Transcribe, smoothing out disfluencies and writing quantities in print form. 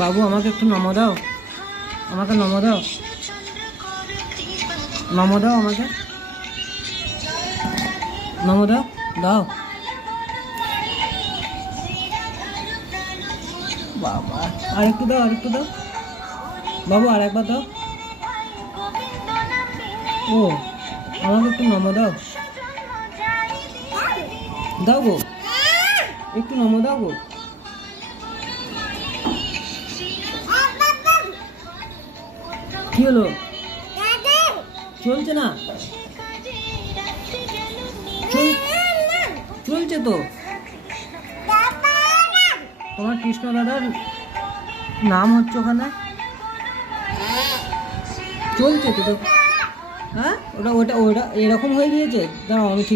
বাবু আমাকে একটু নমো দাও, আমাকে নমো দাও, নমো দাও, আমাকে নমো দাও, দাও বাবা। আরেকটু দাও, আরেকটু দাও বাবু, আর একবার দাও। ও আমাকে একটু নমো দাও, দাও গো, একটু নমো দাও গো। কি হলো? চলছে না? চলছে তো। তোমার কৃষ্ণ দাদার নাম হচ্ছে ওখানে, চলছে তো। হ্যাঁ ওটা ওটা ওটা এরকম হয়ে গিয়েছে, দাঁড়াও আমি ঠিক